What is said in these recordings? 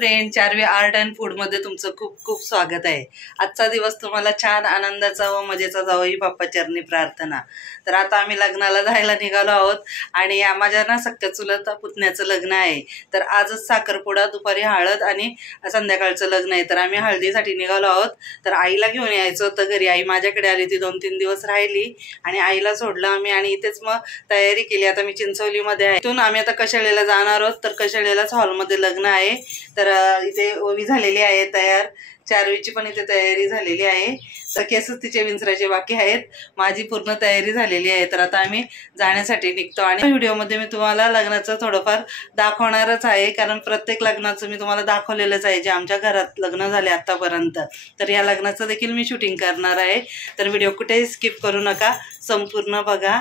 Friend, चारवी art and food मध्ये तुमचं खूप खूप स्वागत आहे। आजचा दिवस तुम्हाला छान आनंदाचा व मजेचा जावो ही बाप्पा चरणी प्रार्थना। तर आता आम्ही लग्नाला जायला निघालो आहोत आणि माझ्या ना सख्या चुलत पुतण्याचं लग्न आहे। तर आजच साखरपुडा, दुपारी हळद आणि संध्याकाळचं लग्न आहे। तर आम्ही हळदीसाठी निघालो आहोत। तर आईला घेऊन यायचं होतं घरी। आई माझ्याकडे आली ती 2-3 दिवस राहिली आणि आईला सोडलं आम्ही आणि इथेच मग तयारी केली। आता मी चिंचवलीमध्ये आहे। इथून आम्ही आता कशाळेला जाणार आहोत। तर कशाळेलाच हॉलमध्ये लग्न आहे। तर इथे ओवी झालेली आहे तयार, चारवीची पण इथे तयारी झालेली आहे। तर केसच तिचे विंचरायचे बाकी आहेत, माझी पूर्ण तयारी झालेली आहे। तर आता आम्ही जाण्यासाठी निघतो आणि व्हिडिओमध्ये मी तुम्हाला लग्नाचं थोडंफार दाखवणारच आहे, कारण प्रत्येक लग्नाचं मी तुम्हाला दाखवलेलंच आहे जे आमच्या घरात लग्न झाले आतापर्यंत। तर या लग्नाचं देखील मी शूटिंग करणार आहे। तर व्हिडिओ कुठेही स्किप करू नका, संपूर्ण बघा।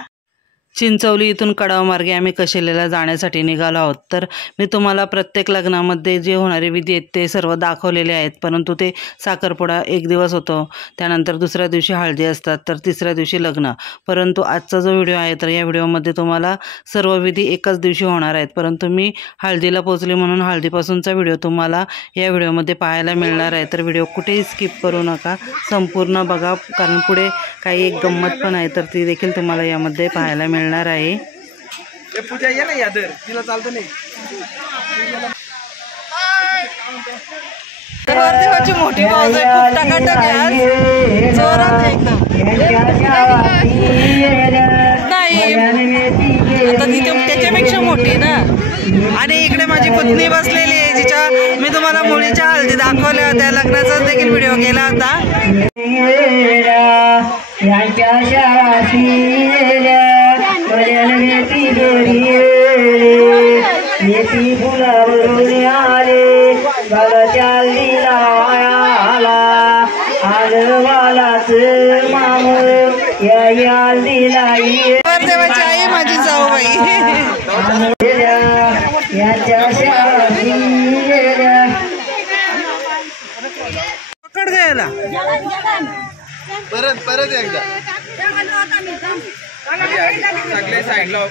चिंचवली इथून कडाव मार्गे आम्ही कशाळेला जाण्यासाठी निघालो आहोत। तर मी तुम्हाला प्रत्येक लग्नामध्ये जे होणारे विधी आहेत ते सर्व दाखवलेले आहेत, परंतु ते साखरपुडा एक दिवस होतो, त्यानंतर दुसऱ्या दिवशी हळदी असतात, तर तिसऱ्या दिवशी लग्न। परंतु आजचा जो व्हिडिओ आहे तर या व्हिडिओमध्ये तुम्हाला सर्व विधी एकाच दिवशी होणार आहेत, परंतु मी हळदीला पोहोचले म्हणून हळदीपासूनचा व्हिडिओ तुम्हाला या व्हिडिओमध्ये पाहायला मिळणार आहे। तर व्हिडिओ कुठेही स्किप करू नका, संपूर्ण बघा, कारण पुढे काही एक गंमत पण आहे, तर ती देखील तुम्हाला यामध्ये पाहायला मिळणार आहे। पूजा ये ना यादर तिला चालतं नाही। देवाची मोठी पाऊस आहे, खूप टकाटक आहे आज, जोरात एकदम नाही आता तिथे त्याच्यापेक्षा मोठी ना। आणि इकडे माझी पत्नी बसलेली आहे, जिच्या मी तुम्हाला मुलीच्या हळदी दाखवल्या होत्या, लग्नाचा देखील व्हिडिओ केला होता। देवाची आई माझी जाऊबाई पकड घ्यायला परत परत एकदा सगळे साईडला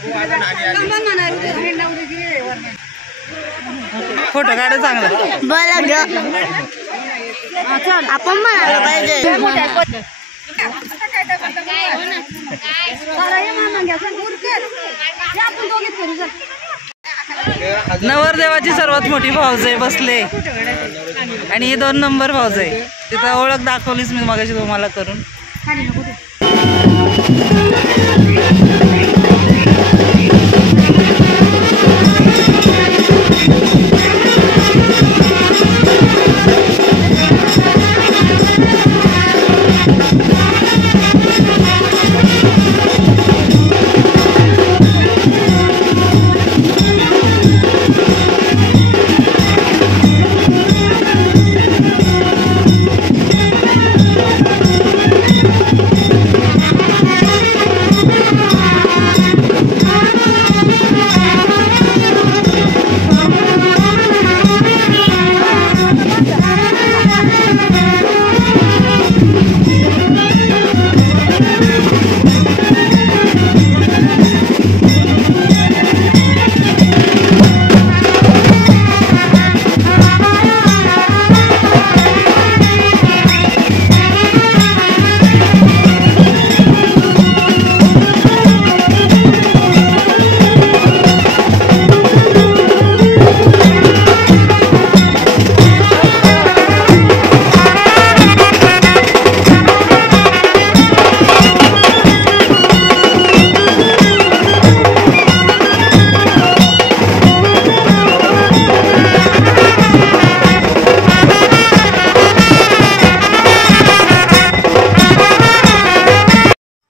फोटो काढा चांगला आपण म्हणायला पाहिजे। नवरदेवाची सर्वात मोठी भाऊज आहे बसले आणि ही 2 नंबर भाऊज आहे। तिथं ओळख दाखवलीच मी मगाशी तुम्हाला करून।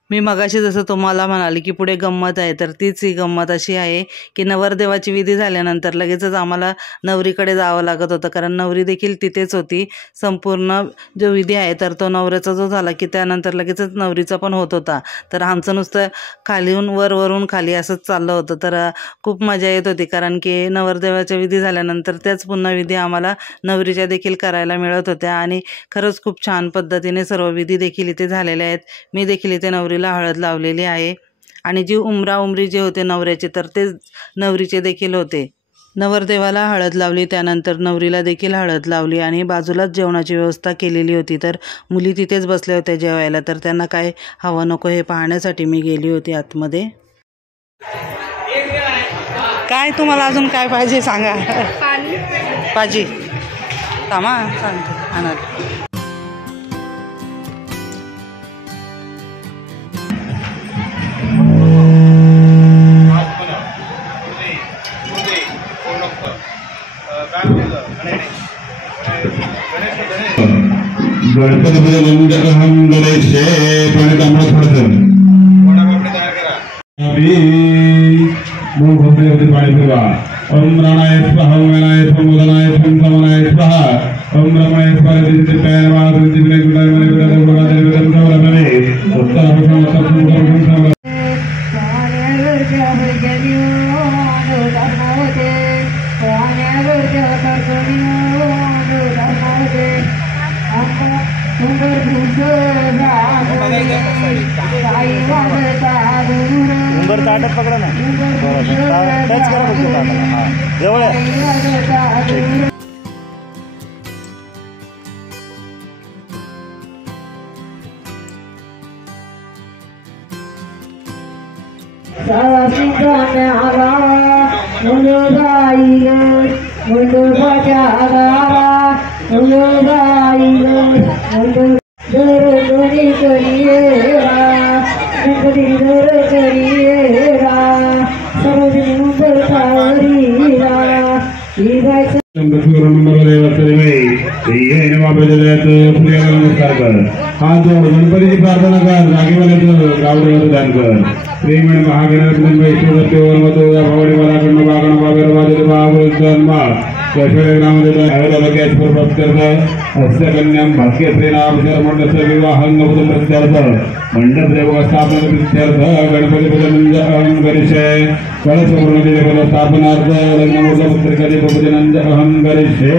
मी मगाशी जसं तुम्हाला म्हणाले की पुढे गंमत आहे, तर तीच ही गंमत अशी आहे की नवरदेवाची विधी झाल्यानंतर लगेचच आम्हाला नवरीकडे जावं लागत होतं, कारण नवरी देखील तिथेच होती। संपूर्ण जो विधी आहे तर तो नवऱ्याचा जो झाला की त्यानंतर लगेचच नवरीचा पण होत होता। तर आमचं नुसतं खालीहून वरून खाली असंच चाललं होतं। तर खूप मजा येत होती, कारण की नवरदेवाच्या विधी झाल्यानंतर त्याच पुन्हा विधी आम्हाला नवरीच्या देखील करायला मिळत होत्या आणि खरंच खूप छान पद्धतीने सर्व विधी देखील इथे झालेले आहेत। मी देखील इथे नवरीला हळद लावलेली आहे आणि जी उमरी जे होते नवऱ्याचे तर ते नवरीचे देखील होते। नवरदेवाला हळद लावली, त्यानंतर नवरीला देखील हळद लावली आणि बाजूलाच जेवणाची व्यवस्था केलेली होती. तर मुली तिथेच बसल्या होत्या जेवायला. तर त्यांना काय हवं नको हे पाहण्यासाठी मी गेली होती आतमध्ये. काय तुम्हाला अजून काय पाहिजे सांगा. पाहिजे थांबा सांगते आणा. गणपती अहम गणेशे पाणी तांबडा थोडंसं मूळ भोपळ्यावरती पाणी फिरवा. ओम राणाय स्वाहा, ओम गणाय स्वाहा, मुदनाय स्वाहा, समनाय स्वाहा, ओम रमाय स्वाहा. तिथे पैर वाळ तिथे गुडाय गुडाय गुडाय गुडाय गुडाय उत्तर हरसम उत्तर सुंदर नंबर ताटच पकडा ना. टच करा फक्त ताटाला. हां जवळ आहे. हात जोड गणपतीची प्रार्थना कर. जागेवाल्याचं गावडीवर ध्यान कर. प्रेम आणि महागणपती भावडी मलाकडनं बागण बागर वाजत बाबा कशोरामध्ये अस्य कन्याम भाग्यश्रीनाम शर्मंडस विवाहं प्रत्यर्थ मंडप देवक स्थापना प्रत्यर्थ गणपती पूजनंद अहं गरिष्ये. कलश पूर्ण स्थापनार्थ लग्नमूर्त पत्रिका पूजनंद अहं गरिष्ये.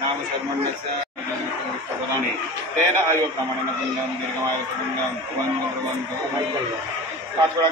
नाम शर्मण्यस्य तेन आयो प्रमाणेन पुण्यं दीर्घमायुः पुण्यं भवन्तु पाच वेळा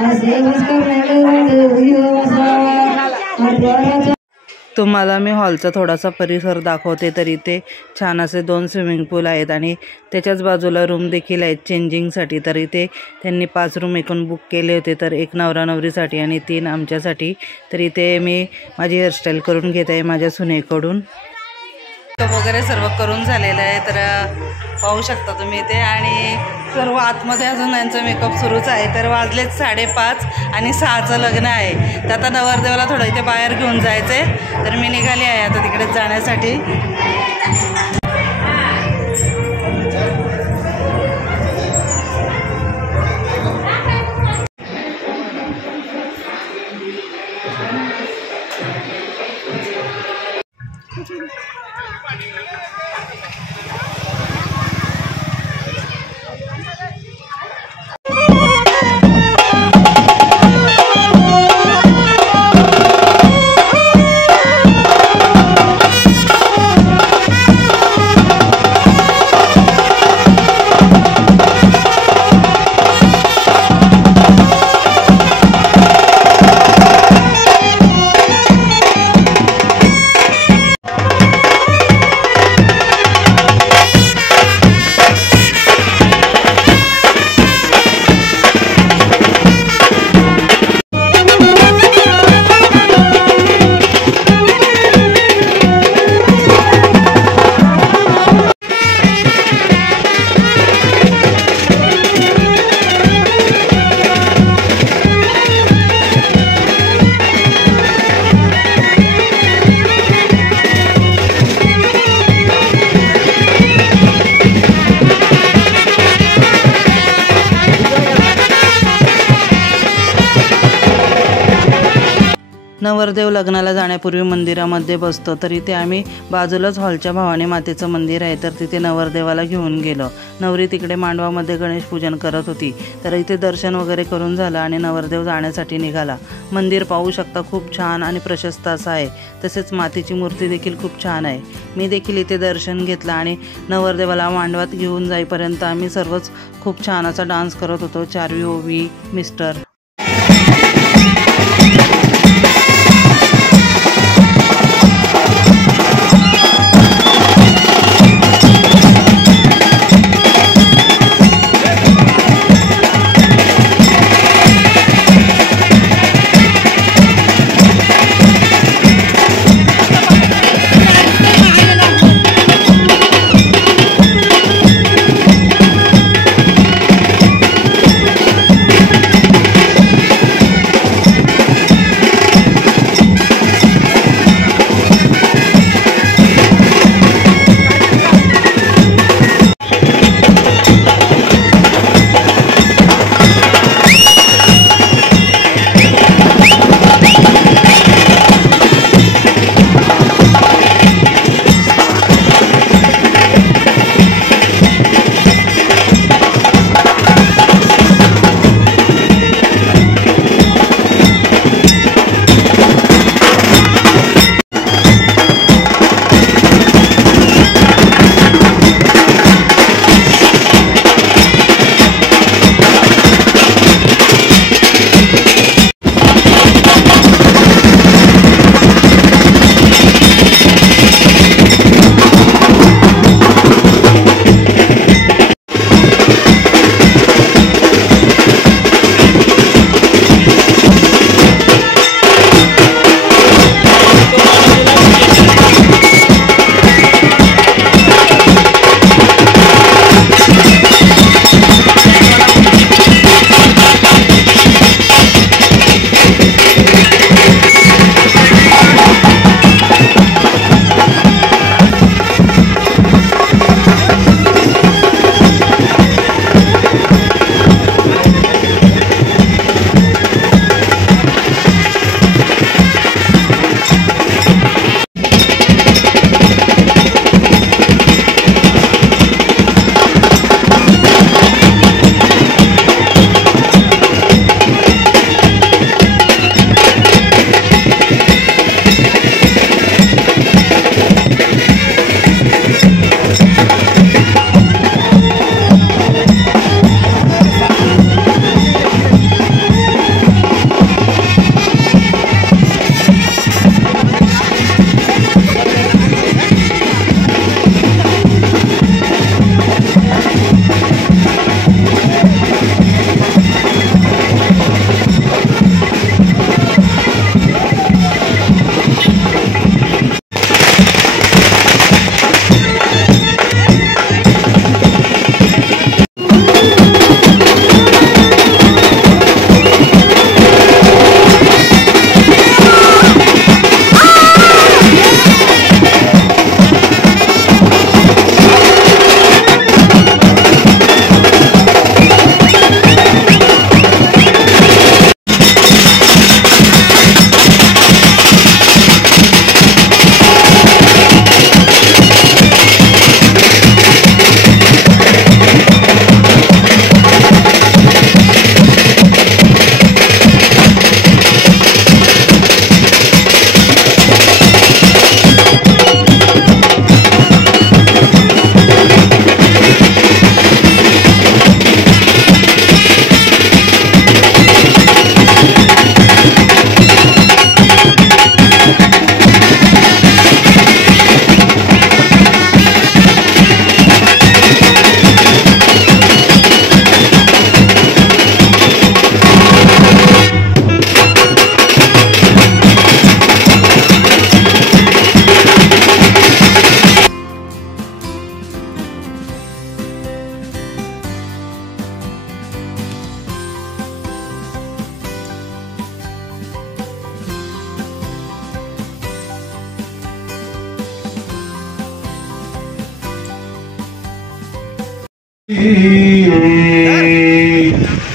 As they was तुम्हाला मी हॉलचा थोडासा परिसर दाखवते. तर इथे छान असे 2 स्विमिंग पूल आहेत आणि त्याच्याच बाजूला रूम देखील आहेत चेंजिंगसाठी. तर इथे त्यांनी 5 रूम एकूण बुक केले होते, तर 1 नवरा नवरीसाठी आणि 3 आमच्यासाठी. तर इथे मी माझी हेअरस्टाईल करून घेत आहे माझ्या सुनेकडून. वगैरे सर्व करून झालेलं आहे. तर पाहू शकता तुम्ही इथे आणि सर्व आतमध्ये अजून यांचं मेकअप सुरूच आहे. तर वाजलेच 5:30 आणि 6चं लग्न आहे. तर आता नवरदेवाला थोडं इथे बाहेर घेऊन जायचं आहे. तर मी निघाली आहे आता तिकडेच जाण्यासाठी. नवरदेव लग्नाला जाण्यापूर्वी मंदिरामध्ये बसतो. तर इथे आम्ही बाजूलाच हॉलच्या भवानी मातेचं मंदिर आहे. तर तिथे नवरदेवाला घेऊन गेलो. नवरी तिकडे मांडवामध्ये गणेश पूजन करत होती. तर इथे दर्शन वगैरे करून झालं आणि नवरदेव जाण्यासाठी निघाला. मंदिर पाहू शकता खूप छान आणि प्रशस्त असं आहे. तसेच मातीची मूर्ती देखील खूप छान आहे. मी देखील इथे दर्शन घेतलं आणि नवरदेवाला मांडवात घेऊन जाईपर्यंत आम्ही सर्वच खूप छान असा डान्स करत होतो. चार्वी ओवी मिस्टर.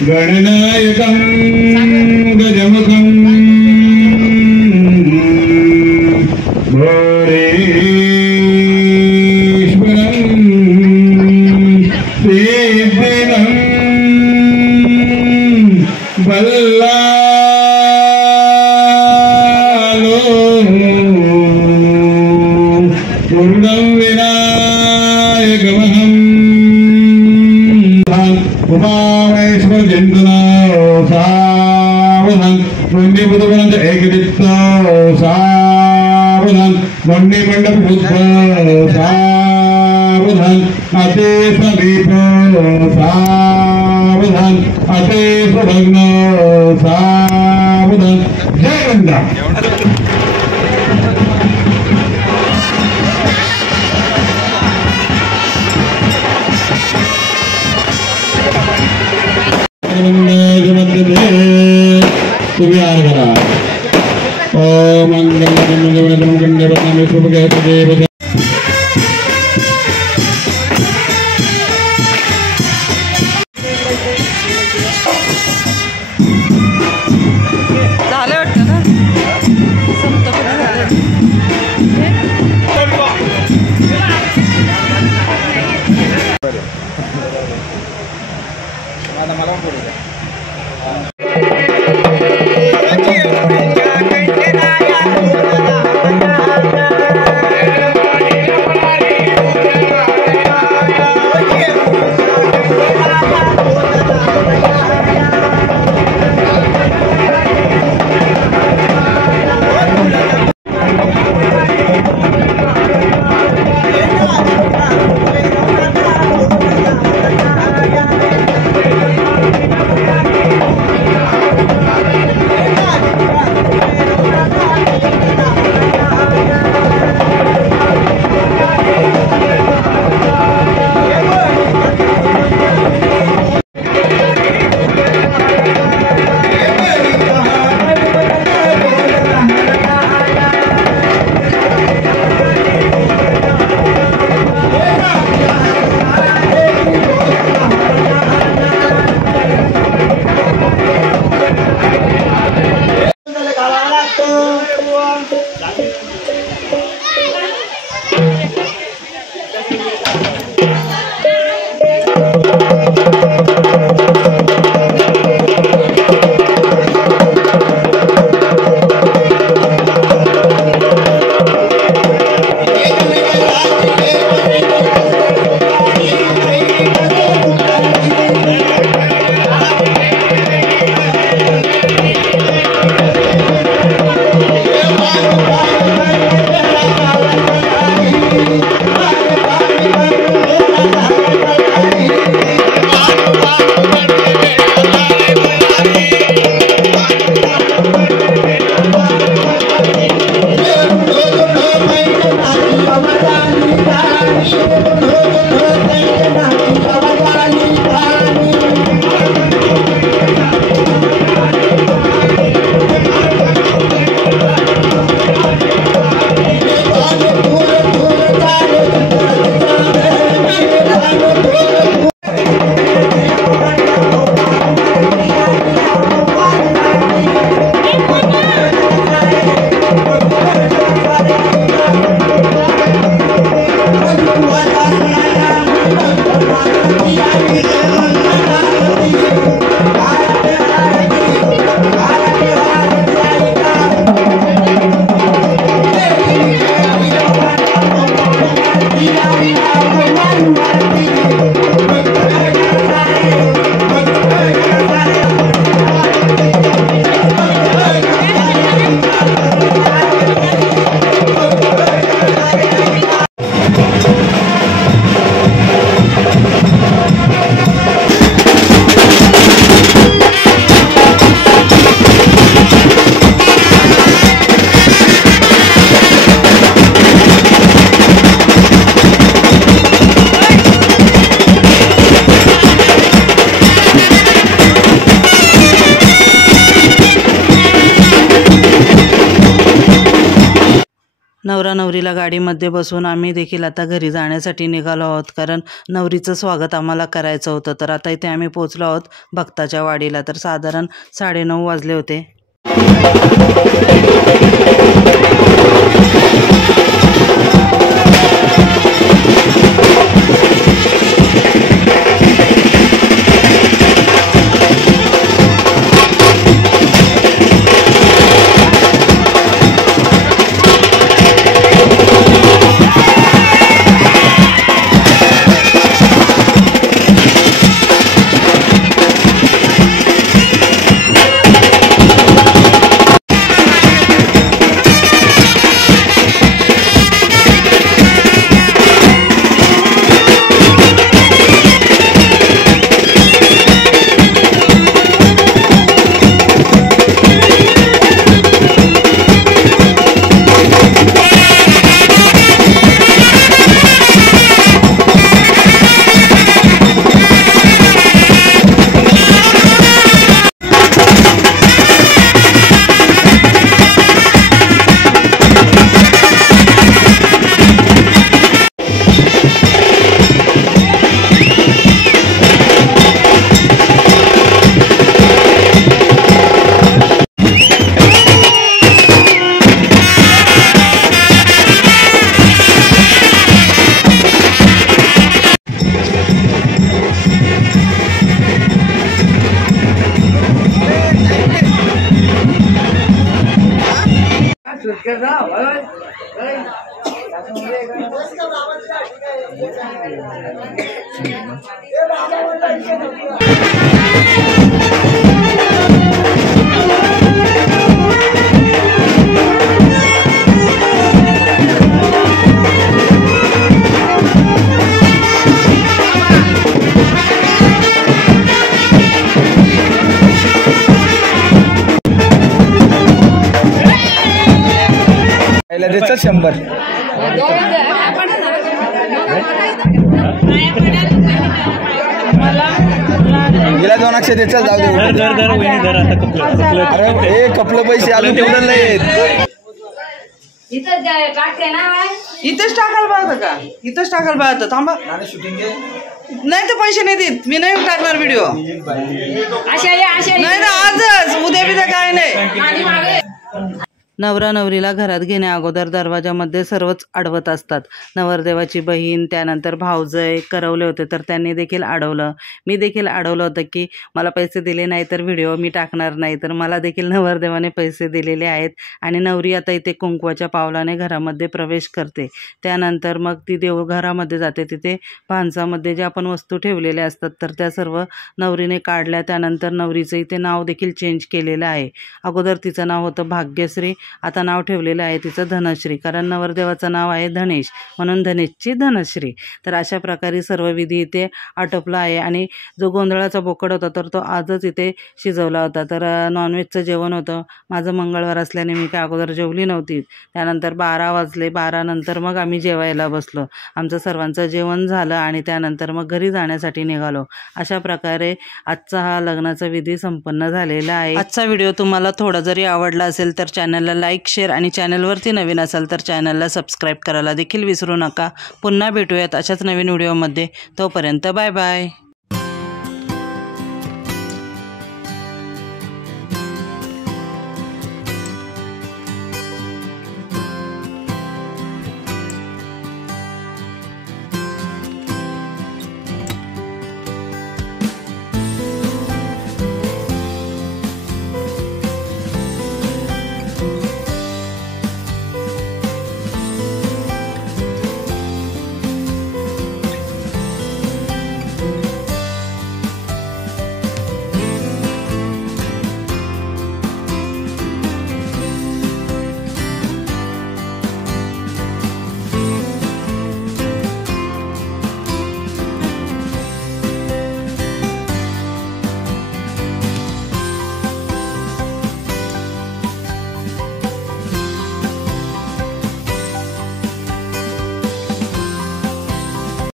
गणनायकं गजमुखं घोरेश्वरं सिद्धिदं बल्लालो पूर्णं विनायकमहम् उपामेश्वर चिंतना सावधान मंडी बुधपर्यंत एकदित्त सावधान मंडी मंडप बुद्ध सावधान अते समीप सावधान अते सुभग्न सावधान जय गंगा तुम्ही आर करा ओम मंगल झालं वाटतं ना सप्तपदी झालं. आता मला पुढे Thank you. नवरा नवरीला गाडीमध्ये बसून आम्ही देखील आता घरी जाण्यासाठी निघालो आहोत, कारण नवरीचं स्वागत आम्हाला करायचं होतं. तर आता इथे आम्ही पोहोचलो आहोत भक्ताच्या वाडीला. तर साधारण 9:30 वाजले होते. द्यायचं 100. गेला 2 अक्षर दे, चल जाऊ दे. अरे हे कपलं पैसे अजून तेवढं नाही. इथेच टाकायला पाहतं का? इथंच टाकायला पाहतं. थांबा, शूटिंग नाही तर पैसे नाही देत. मी नाही टाकणार व्हिडिओ. नाही ना, आजच उद्या बिद्या काय नाही. नवरा नवरीला घरात घेण्या अगोदर दरवाजामध्ये सर्वच अडवत असतात. नवरदेवाची बहीण, त्यानंतर भाऊजय करवले होते तर त्यांनी देखील अडवलं. मी देखील अडवलं होतं की मला पैसे दिले नाही तर व्हिडिओ मी टाकणार नाही. तर मला देखील नवरदेवाने पैसे दिलेले आहेत. आणि नवरी आता इथे कुंकवाच्या पावलाने घरामध्ये प्रवेश करते. त्यानंतर मग ती देवघरामध्ये जाते. तिथे भानसामध्ये ज्या आपण वस्तू ठेवलेल्या असतात तर त्या सर्व नवरीने काढल्या. त्यानंतर नवरीचं इथे नाव देखील चेंज केलेलं आहे. अगोदर तिचं नाव होतं भाग्यश्री, आता नाव ठेवलेलं आहे तिचं धनश्री, कारण नवरदेवाचं नाव आहे धनेश, म्हणून धनेशची धनश्री. तर अशा प्रकारे सर्व विधी इथे आटोपला आहे. आणि जो गोंधळाचा बोकड होता तर तो आजच इथे शिजवला होता. तर नॉनव्हेजचं जेवण होतं. माझं मंगळवार असल्याने मी काय अगोदर जेवली नव्हती. त्यानंतर 12 वाजले. 12 नंतर मग आम्ही जेवायला बसलो. आमचं सर्वांचं जेवण झालं आणि त्यानंतर मग घरी जाण्यासाठी निघालो. अशा प्रकारे आजचा हा लग्नाचा विधी संपन्न झालेला आहे. आजचा व्हिडिओ तुम्हाला थोडा जरी आवडला असेल तर चॅनलला लाईक, शेअर आणि चॅनलवरती नवीन असाल तर चॅनलला सबस्क्राईब करायला देखील विसरू नका. पुन्हा भेटूयात अशाच नवीन व्हिडिओमध्ये. तोपर्यंत बाय बाय.